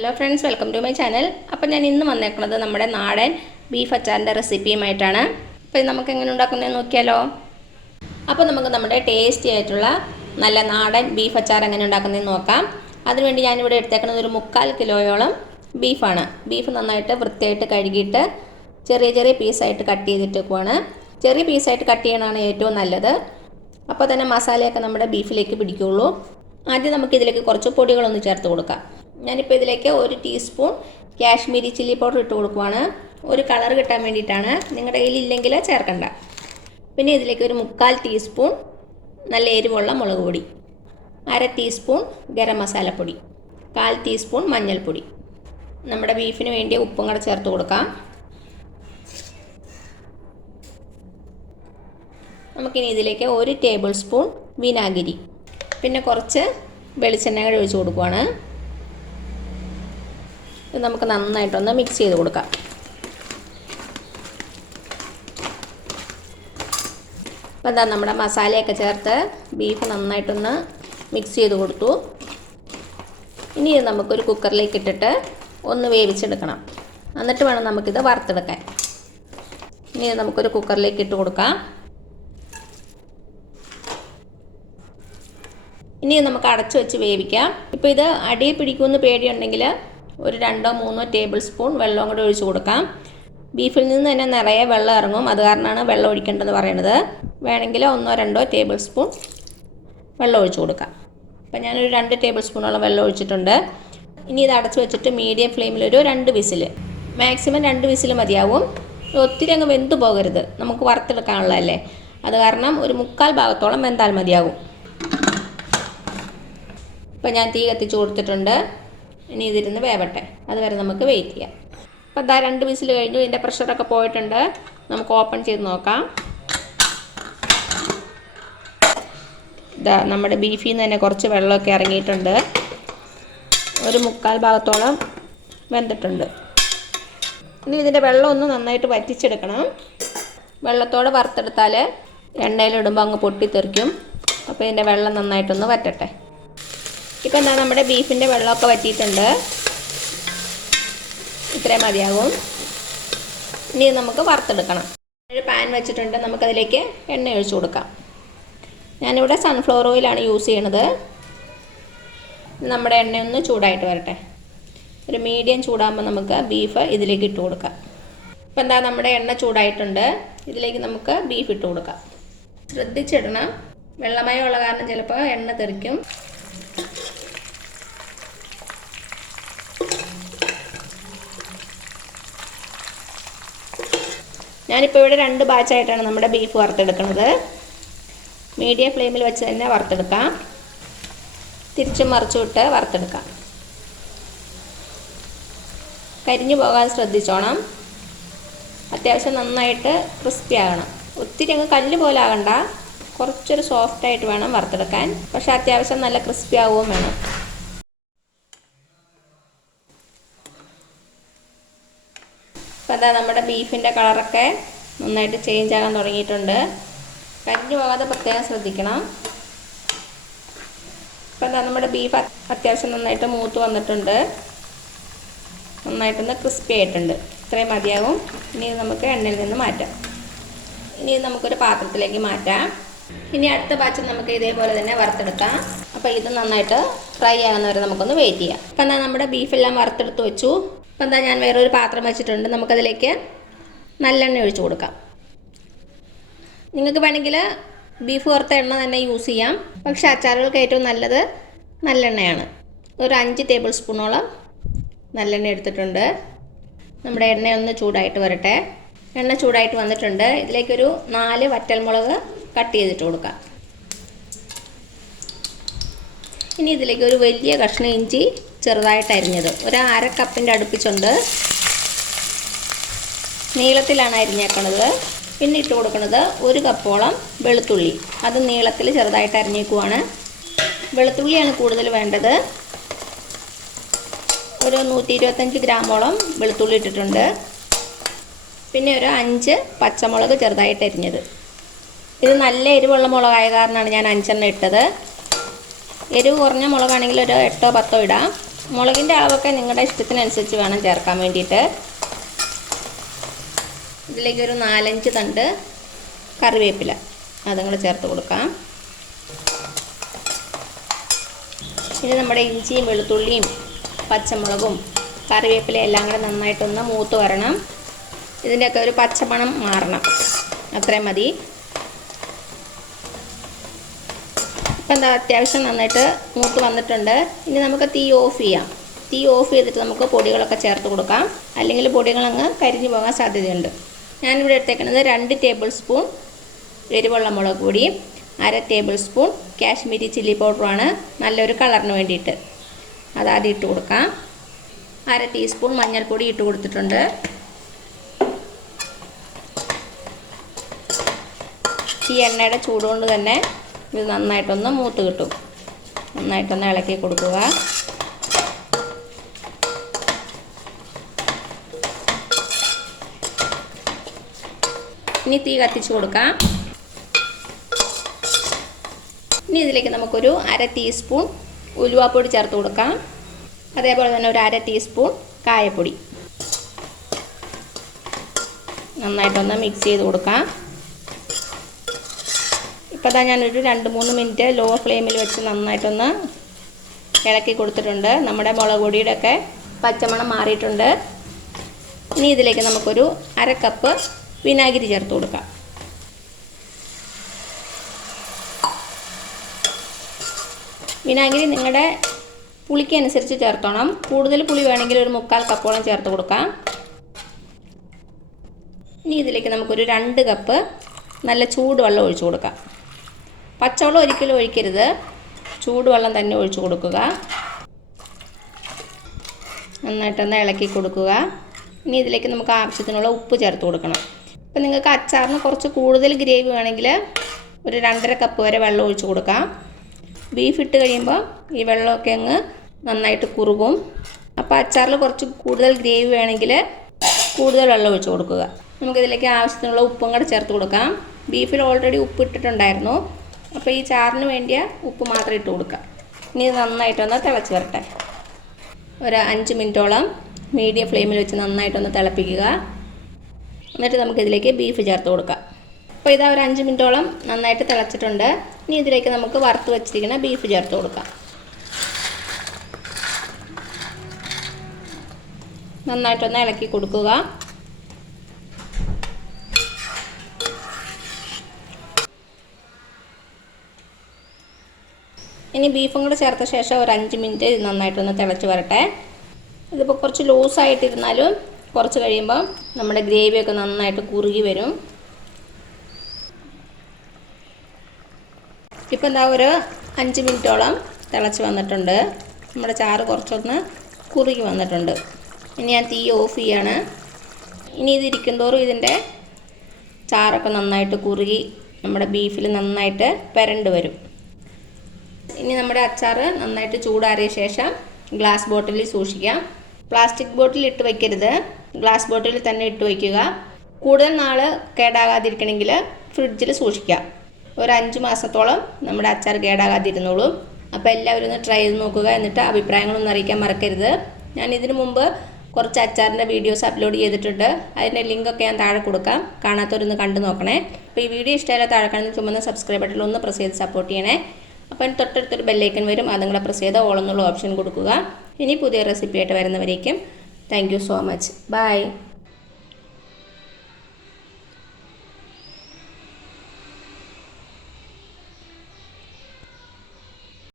Hello friends, welcome to my channel. അപ്പോൾ ഞാൻ ഇന്ന് വന്നേക്കുന്നത് നമ്മുടെ നാടൻ ബീഫ് അച്ചാറിൻ്റെ റെസിപ്പിയുമായിട്ടാണ്. അപ്പോൾ ഇത് നമുക്ക് എങ്ങനെ ഉണ്ടാക്കുന്നതെന്ന് നോക്കിയാലോ. അപ്പോൾ നമുക്ക് നമ്മുടെ ടേസ്റ്റി ആയിട്ടുള്ള നല്ല നാടൻ ബീഫ് അച്ചാർ എങ്ങനെ ഉണ്ടാക്കുന്നതെന്ന് നോക്കാം. അതിനുവേണ്ടി ഞാനിവിടെ എടുത്തേക്കുന്നത് ഒരു 3/4 കിലോയോളം ബീഫാണ്. ബീഫ് നന്നായിട്ട് വൃത്തിയായിട്ട് കഴുകിയിട്ട് ചെറിയ ചെറിയ പീസായിട്ട് കട്ട് ചെയ്തിട്ടേക്കുവാണ്. ചെറിയ പീസായിട്ട് കട്ട് ചെയ്യണതാണ് ഏറ്റവും നല്ലത്. അപ്പോൾ തന്നെ മസാലയൊക്കെ നമ്മുടെ ബീഫിലേക്ക് പിടിക്കുകയുള്ളൂ. ആദ്യം നമുക്കിതിലേക്ക് കുറച്ച് പൊടികളൊന്ന് ചേർത്ത് കൊടുക്കാം. ഞാനിപ്പോൾ ഇതിലേക്ക് 1 ടീസ്പൂൺ കാശ്മീരി ചില്ലി പൗഡർ ഇട്ട് കൊടുക്കുവാണ്. ഒരു കളർ കിട്ടാൻ വേണ്ടിയിട്ടാണ്. നിങ്ങളുടെ കയ്യിൽ ഇല്ലെങ്കിൽ ചേർക്കണ്ട. പിന്നെ ഇതിലേക്ക് ഒരു 3/4 ടീസ്പൂൺ നല്ല എരിവുള്ള മുളക് പൊടി, 1/2 ടീസ്പൂൺ ഗരം മസാലപ്പൊടി, 1/4 ടീസ്പൂൺ മഞ്ഞൾപ്പൊടി, നമ്മുടെ ബീഫിന് വേണ്ടിയ ഉപ്പും കൂടെ ചേർത്ത് കൊടുക്കാം. നമുക്കിനി ഇതിലേക്ക് 1 ടേബിൾ സ്പൂൺ വിനാഗിരി, പിന്നെ കുറച്ച് വെളിച്ചെണ്ണ കൂടെ ഒഴിച്ച് കൊടുക്കുവാണ്. ഇത് നമുക്ക് നന്നായിട്ടൊന്ന് മിക്സ് ചെയ്ത് കൊടുക്കാം. അപ്പോൾ എന്താ നമ്മുടെ മസാലയൊക്കെ ചേർത്ത് ബീഫ് നന്നായിട്ടൊന്ന് മിക്സ് ചെയ്ത് കൊടുത്തു. ഇനി ഇത് നമുക്കൊരു കുക്കറിലേക്ക് ഇട്ടിട്ട് ഒന്ന് വേവിച്ചെടുക്കണം. എന്നിട്ട് വേണം നമുക്കിത് വറുത്തെടുക്കാൻ. ഇനി ഇത് നമുക്കൊരു കുക്കറിലേക്ക് ഇട്ട് കൊടുക്കാം. ഇനി നമുക്ക് അടച്ചു വെച്ച് വേവിക്കാം. ഇപ്പോൾ ഇത് അടിയിൽ പിടിക്കുമെന്ന് പേടിയുണ്ടെങ്കിൽ ഒരു 2-3 ടേബിൾ സ്പൂൺ വെള്ളം കൂടെ ഒഴിച്ച് കൊടുക്കാം. ബീഫിൽ നിന്ന് തന്നെ നിറയെ വെള്ളം ഇറങ്ങും. അത് കാരണമാണ് വെള്ളം ഒഴിക്കേണ്ടതെന്ന് പറയുന്നത്. വേണമെങ്കിൽ 1-2 ടേബിൾ സ്പൂൺ വെള്ളം ഒഴിച്ച് കൊടുക്കാം. അപ്പോൾ ഞാനൊരു 2 ടേബിൾ സ്പൂണോളം വെള്ളം ഒഴിച്ചിട്ടുണ്ട്. ഇനി ഇത് അടച്ച് വെച്ചിട്ട് മീഡിയം ഫ്ലെയിമിൽ ഒരു 2 വിസിൽ, മാക്സിമം 2 വിസിൽ മതിയാവും. ഒത്തിരി അങ്ങ് വെന്ത് പോകരുത്, നമുക്ക് വറുത്തെടുക്കാനുള്ളതല്ലേ. അത് കാരണം ഒരു 3/4 ഭാഗത്തോളം വെന്താൽ മതിയാവും. ഇപ്പോൾ ഞാൻ തീ കത്തിച്ച് കൊടുത്തിട്ടുണ്ട്. ഇനി ഇതിരുന്ന് വേവട്ടെ, അതുവരെ നമുക്ക് വെയിറ്റ് ചെയ്യാം. അപ്പോൾ ഇതാ 2 വിസിൽ കഴിഞ്ഞു. ഇതിൻ്റെ പ്രഷറൊക്കെ പോയിട്ടുണ്ട്. നമുക്ക് ഓപ്പൺ ചെയ്ത് നോക്കാം. ഇതാ നമ്മുടെ ബീഫിൽ നിന്ന് തന്നെ കുറച്ച് വെള്ളമൊക്കെ ഇറങ്ങിയിട്ടുണ്ട്. ഒരു 3/4 ഭാഗത്തോളം വെന്തിട്ടുണ്ട്. ഇനി ഇതിൻ്റെ വെള്ളം ഒന്ന് നന്നായിട്ട് വറ്റിച്ചെടുക്കണം. വെള്ളത്തോടെ വറുത്തെടുത്താൽ എണ്ണയിലിടുമ്പോൾ അങ്ങ് പൊട്ടിത്തെറിക്കും. അപ്പോൾ ഇതിൻ്റെ വെള്ളം നന്നായിട്ടൊന്ന് വറ്റട്ടെ. ഇപ്പം എന്താ നമ്മുടെ ബീഫിൻ്റെ വെള്ളമൊക്കെ വറ്റിയിട്ടുണ്ട്. ഇത്രയും മതിയാകും. ഇനി നമുക്ക് വറുത്തെടുക്കണം. ഒരു പാൻ വെച്ചിട്ടുണ്ട്. നമുക്കതിലേക്ക് എണ്ണ ഒഴിച്ച് കൊടുക്കാം. ഞാനിവിടെ സൺഫ്ലവർ ഓയിലാണ് യൂസ് ചെയ്യണത്. നമ്മുടെ എണ്ണ ഒന്ന് ചൂടായിട്ട് വരട്ടെ. ഒരു മീഡിയം ചൂടാകുമ്പോൾ നമുക്ക് ബീഫ് ഇതിലേക്ക് ഇട്ട് കൊടുക്കാം. ഇപ്പം എന്താ നമ്മുടെ എണ്ണ ചൂടായിട്ടുണ്ട്. ഇതിലേക്ക് നമുക്ക് ബീഫ് ഇട്ട് കൊടുക്കാം. ശ്രദ്ധിച്ചിടണം, വെള്ളമയമുള്ള കാരണം ചിലപ്പോൾ എണ്ണ തെറിക്കും. ഞാനിപ്പോൾ ഇവിടെ 2 ബാച്ചായിട്ടാണ് നമ്മുടെ ബീഫ് വറുത്തെടുക്കുന്നത്. മീഡിയം ഫ്ലെയിമിൽ വെച്ച് തന്നെ വറുത്തെടുക്കാം. തിരിച്ചും മറിച്ചും ഇട്ട് വറുത്തെടുക്കാം. കരിഞ്ഞു പോകാൻ ശ്രദ്ധിച്ചോണം. അത്യാവശ്യം നന്നായിട്ട് ക്രിസ്പി ആകണം. ഒത്തിരി അങ്ങ് കല്ല് പോലെ ആകണ്ട. കുറച്ചൊരു സോഫ്റ്റായിട്ട് വേണം വറുത്തെടുക്കാൻ. പക്ഷേ അത്യാവശ്യം നല്ല ക്രിസ്പി ആവുകയും വേണം. അപ്പോൾ അതാ നമ്മുടെ ബീഫിൻ്റെ കളറൊക്കെ നന്നായിട്ട് ചേഞ്ച് ആകാൻ തുടങ്ങിയിട്ടുണ്ട്. കരിഞ്ഞു പോകാതെ പ്രത്യേകം ശ്രദ്ധിക്കണം. അപ്പോൾ എന്താ നമ്മുടെ ബീഫ് അത്യാവശ്യം നന്നായിട്ട് മൂത്ത് വന്നിട്ടുണ്ട്. നന്നായിട്ടൊന്ന് ക്രിസ്പി ആയിട്ടുണ്ട്. ഇത്രയും മതിയാവും. ഇനി നമുക്ക് എണ്ണയിൽ നിന്ന് മാറ്റാം. ഇനി നമുക്കൊരു പാത്രത്തിലേക്ക് മാറ്റാം. ഇനി അടുത്ത ബാച്ച് നമുക്ക് ഇതേപോലെ തന്നെ വറുത്തെടുക്കാം. അപ്പോൾ ഇത് നന്നായിട്ട് ഫ്രൈ ആകുന്നവരെ നമുക്കൊന്ന് വെയിറ്റ് ചെയ്യാം. അപ്പോൾ എന്താ നമ്മുടെ ബീഫെല്ലാം വറുത്തെടുത്ത് വെച്ചു. അപ്പോൾ എന്താ ഞാൻ വേറൊരു പാത്രം വെച്ചിട്ടുണ്ട്. നമുക്കതിലേക്ക് നല്ലെണ്ണ ഒഴിച്ച് കൊടുക്കാം. നിങ്ങൾക്ക് വേണമെങ്കിൽ ബീഫ് വറുത്ത എണ്ണ തന്നെ യൂസ് ചെയ്യാം. പക്ഷേ അച്ചാറുകൾക്ക് ഏറ്റവും നല്ലത് നല്ലെണ്ണയാണ്. ഒരു 5 ടേബിൾ സ്പൂണോളം നല്ലെണ്ണ എടുത്തിട്ടുണ്ട്. നമ്മുടെ എണ്ണ ഒന്ന് ചൂടായിട്ട് വരട്ടെ. എണ്ണ ചൂടായിട്ട് വന്നിട്ടുണ്ട്. ഇതിലേക്കൊരു 4 വറ്റൽമുളക് കട്ട് ചെയ്തിട്ട് കൊടുക്കാം. ഇനി ഇതിലേക്ക് ഒരു വലിയ കഷ്ണം ഇഞ്ചി ചെറുതായിട്ട് അരിഞ്ഞത്, ഒരു 1/2 കപ്പിൻ്റെ അടുപ്പിച്ചുണ്ട്. നീളത്തിലാണ് അരിഞ്ഞേക്കണത്. പിന്നെ ഇട്ട് കൊടുക്കുന്നത് 1 കപ്പോളം വെളുത്തുള്ളി, അത് നീളത്തിൽ ചെറുതായിട്ട് അരിഞ്ഞേക്കുവാണ്. വെളുത്തുള്ളിയാണ് കൂടുതൽ വേണ്ടത്. ഒരു 125 ഗ്രാമോളം വെളുത്തുള്ളി ഇട്ടിട്ടുണ്ട്. പിന്നെ ഒരു 5 പച്ചമുളക് ചെറുതായിട്ട് അരിഞ്ഞത്. ഇത് നല്ല എരിവുള്ള മുളകായ കാരണമാണ് ഞാൻ 5 ഇട്ടത്. എരിവ് കുറഞ്ഞ മുളകാണെങ്കിൽ ഒരു 8-10 ഇടാം. മുളകിൻ്റെ അളവൊക്കെ നിങ്ങളുടെ ഇഷ്ടത്തിനനുസരിച്ച് വേണം ചേർക്കാൻ വേണ്ടിയിട്ട്. ഇതിലേക്ക് ഒരു 4-5 തണ്ട് കറിവേപ്പില അതുങ്ങൾ ചേർത്ത് കൊടുക്കാം. ഇനി നമ്മുടെ ഇഞ്ചിയും വെളുത്തുള്ളിയും പച്ചമുളകും കറിവേപ്പിലയും എല്ലാം കൂടെ നന്നായിട്ടൊന്ന് മൂത്ത് വരണം. ഇതിൻ്റെയൊക്കെ ഒരു പച്ചമണം മാറണം, അത്രയും മതി. ഇപ്പം എന്താ അത്യാവശ്യം നന്നായിട്ട് മൂത്ത് വന്നിട്ടുണ്ട്. ഇനി നമുക്ക് തീ ഓഫ് ചെയ്യാം. തീ ഓഫ് ചെയ്തിട്ട് നമുക്ക് പൊടികളൊക്കെ ചേർത്ത് കൊടുക്കാം, അല്ലെങ്കിൽ പൊടികളങ്ങ് കരിഞ്ഞു പോകാൻ സാധ്യതയുണ്ട്. ഞാനിവിടെ എടുത്തേക്കുന്നത് 2 ടേബിൾ സ്പൂൺ എരിവുള്ള മുളക് പൊടി, 1/2 ടേബിൾ സ്പൂൺ കാശ്മീരി ചില്ലി പൗഡറുമാണ്, നല്ലൊരു കളറിന് വേണ്ടിയിട്ട്. അതാദ്യം ഇട്ട് കൊടുക്കാം. 1/2 ടീസ്പൂൺ മഞ്ഞൾപ്പൊടി ഇട്ട് കൊടുത്തിട്ടുണ്ട്. ഈ എണ്ണയുടെ ചൂടുകൊണ്ട് തന്നെ ഇത് നന്നായിട്ടൊന്ന് മൂത്ത് കിട്ടും. നന്നായിട്ടൊന്ന് ഇളക്കി കൊടുക്കുക. ഇനി തീ കത്തിച്ച് കൊടുക്കാം. ഇനി ഇതിലേക്ക് നമുക്കൊരു 1/2 ടീസ്പൂൺ ഉലുവാപ്പൊടി ചേർത്ത് കൊടുക്കാം. അതേപോലെ തന്നെ ഒരു 1/2 ടീസ്പൂൺ കായപ്പൊടി നന്നായിട്ടൊന്ന് മിക്സ് ചെയ്ത് കൊടുക്കാം. ഇപ്പോൾ ഇതാ ഞാനൊരു 2-3 മിനിറ്റ് ലോ ഫ്ലെയിമിൽ വെച്ച് നന്നായിട്ടൊന്ന് ഇളക്കി കൊടുത്തിട്ടുണ്ട്. നമ്മുടെ മുളക് പൊടിയുടെ ഒക്കെ പച്ചമണം മാറിയിട്ടുണ്ട്. ഇനി ഇതിലേക്ക് നമുക്കൊരു 1/2 കപ്പ് വിനാഗിരി ചേർത്ത് കൊടുക്കാം. വിനാഗിരി നിങ്ങളുടെ പുളിക്ക് അനുസരിച്ച് ചേർത്തോണം. കൂടുതൽ പുളി വേണമെങ്കിൽ ഒരു 3/4 കപ്പോളം ചേർത്ത് കൊടുക്കാം. ഇനി ഇതിലേക്ക് നമുക്കൊരു 2 കപ്പ് നല്ല ചൂടുവെള്ളം ഒഴിച്ചു കൊടുക്കാം. പച്ചവെള്ളം ഒരിക്കലും ഒഴിക്കരുത്, ചൂടുവെള്ളം തന്നെ ഒഴിച്ചു കൊടുക്കുക. നന്നായിട്ടൊന്ന് ഇളക്കി കൊടുക്കുക. ഇനി ഇതിലേക്ക് നമുക്ക് ആവശ്യത്തിനുള്ള ഉപ്പ് ചേർത്ത് കൊടുക്കണം. ഇപ്പം നിങ്ങൾക്ക് അച്ചാറിന് കുറച്ച് കൂടുതൽ ഗ്രേവി വേണമെങ്കിൽ ഒരു 2.5 കപ്പ് വരെ വെള്ളം ഒഴിച്ചു കൊടുക്കാം. ബീഫ് ഇട്ട് കഴിയുമ്പോൾ ഈ വെള്ളമൊക്കെ അങ്ങ് നന്നായിട്ട് കുറുകും. അപ്പോൾ അച്ചാറിൽ കുറച്ച് കൂടുതൽ ഗ്രേവി വേണമെങ്കിൽ കൂടുതൽ വെള്ളം ഒഴിച്ചു കൊടുക്കുക. നമുക്കിതിലേക്ക് ആവശ്യത്തിനുള്ള ഉപ്പും കൂടെ ചേർത്ത് കൊടുക്കാം. ബീഫിൽ ഓൾറെഡി ഉപ്പ് ഇട്ടിട്ടുണ്ടായിരുന്നു, അപ്പോൾ ഈ ചാറിന് വേണ്ടിയ ഉപ്പ് മാത്രം ഇട്ട് കൊടുക്കാം. ഇനി ഇത് നന്നായിട്ടൊന്ന് തിളച്ച് വരട്ടെ. ഒരു 5 മിനിറ്റോളം മീഡിയം ഫ്ലെയിമിൽ വെച്ച് നന്നായിട്ടൊന്ന് തിളപ്പിക്കുക. എന്നിട്ട് നമുക്കിതിലേക്ക് ബീഫ് ചേർത്ത് കൊടുക്കാം. അപ്പോൾ ഇതാ ഒരു 5 മിനിറ്റോളം നന്നായിട്ട് തിളച്ചിട്ടുണ്ട്. ഇനി ഇതിലേക്ക് നമുക്ക് വറുത്ത് വെച്ചിരിക്കുന്ന ബീഫ് ചേർത്ത് കൊടുക്കാം. നന്നായിട്ടൊന്ന് ഇളക്കി കൊടുക്കുക. ഇനി ബീഫും കൂടെ ചേർത്ത ശേഷം ഒരു 5 മിനിറ്റ് നന്നായിട്ടൊന്ന് തിളച്ച് വരട്ടെ. ഇതിപ്പോൾ കുറച്ച് ലൂസായിട്ടിരുന്നാലും കുറച്ച് കഴിയുമ്പോൾ നമ്മുടെ ഗ്രേവിയൊക്കെ നന്നായിട്ട് കുറുകി വരും. ഇപ്പം എന്താ ഒരു 5 മിനിറ്റോളം തിളച്ച് വന്നിട്ടുണ്ട്. നമ്മുടെ ചാറ് കുറച്ചൊന്ന് കുറുകി വന്നിട്ടുണ്ട്. ഇനി ഞാൻ തീ ഓഫ് ചെയ്യാണ്. ഇനി ഇതിരിക്കും തോറും ഇതിൻ്റെ ചാറൊക്കെ നന്നായിട്ട് കുറുകി നമ്മുടെ ബീഫിൽ നന്നായിട്ട് പെരണ്ട് വരും. ഇനി നമ്മുടെ അച്ചാർ നന്നായിട്ട് ചൂടാറിയ ശേഷം ഗ്ലാസ് ബോട്ടിലിൽ സൂക്ഷിക്കാം. പ്ലാസ്റ്റിക് ബോട്ടിൽ ഇട്ട് വയ്ക്കരുത്, ഗ്ലാസ് ബോട്ടിലിൽ തന്നെ ഇട്ട് വയ്ക്കുക. കൂടുതൽ നാൾ കേടാകാതിരിക്കണമെങ്കിൽ ഫ്രിഡ്ജിൽ സൂക്ഷിക്കാം. ഒരു 5 മാസത്തോളം നമ്മുടെ അച്ചാർ കേടാകാതിരുന്നോളൂ. അപ്പോൾ എല്ലാവരും ഒന്ന് ട്രൈ ചെയ്ത് നോക്കുക. എന്നിട്ട് അഭിപ്രായങ്ങളൊന്നും അറിയിക്കാൻ മറക്കരുത്. ഞാൻ ഇതിനു മുമ്പ് കുറച്ച് അച്ചാറിൻ്റെ വീഡിയോസ് അപ്ലോഡ് ചെയ്തിട്ടുണ്ട്. അതിൻ്റെ ലിങ്കൊക്കെ ഞാൻ താഴെ കൊടുക്കാം, കാണാത്തവരൊന്ന് കണ്ടു നോക്കണേ. അപ്പോൾ ഈ വീഡിയോ ഇഷ്ടമായാൽ താഴെ കാണുന്ന ചുമന്ന സബ്സ്ക്രൈബ് ബട്ടണിൽ ഒന്ന് പ്രസ് ചെയ്ത് സപ്പോർട്ട് ചെയ്യണേ. അപ്പം തൊട്ടടുത്തൊരു ബെല്ലൈക്കൺ വരും, അതും കൂടെ പ്രസ് ചെയ്ത് ഓൾ എന്നുള്ള ഓപ്ഷൻ കൊടുക്കുക. ഇനി പുതിയ റെസിപ്പി ആയിട്ട് വരുന്നവരേക്കും thank you so much. By.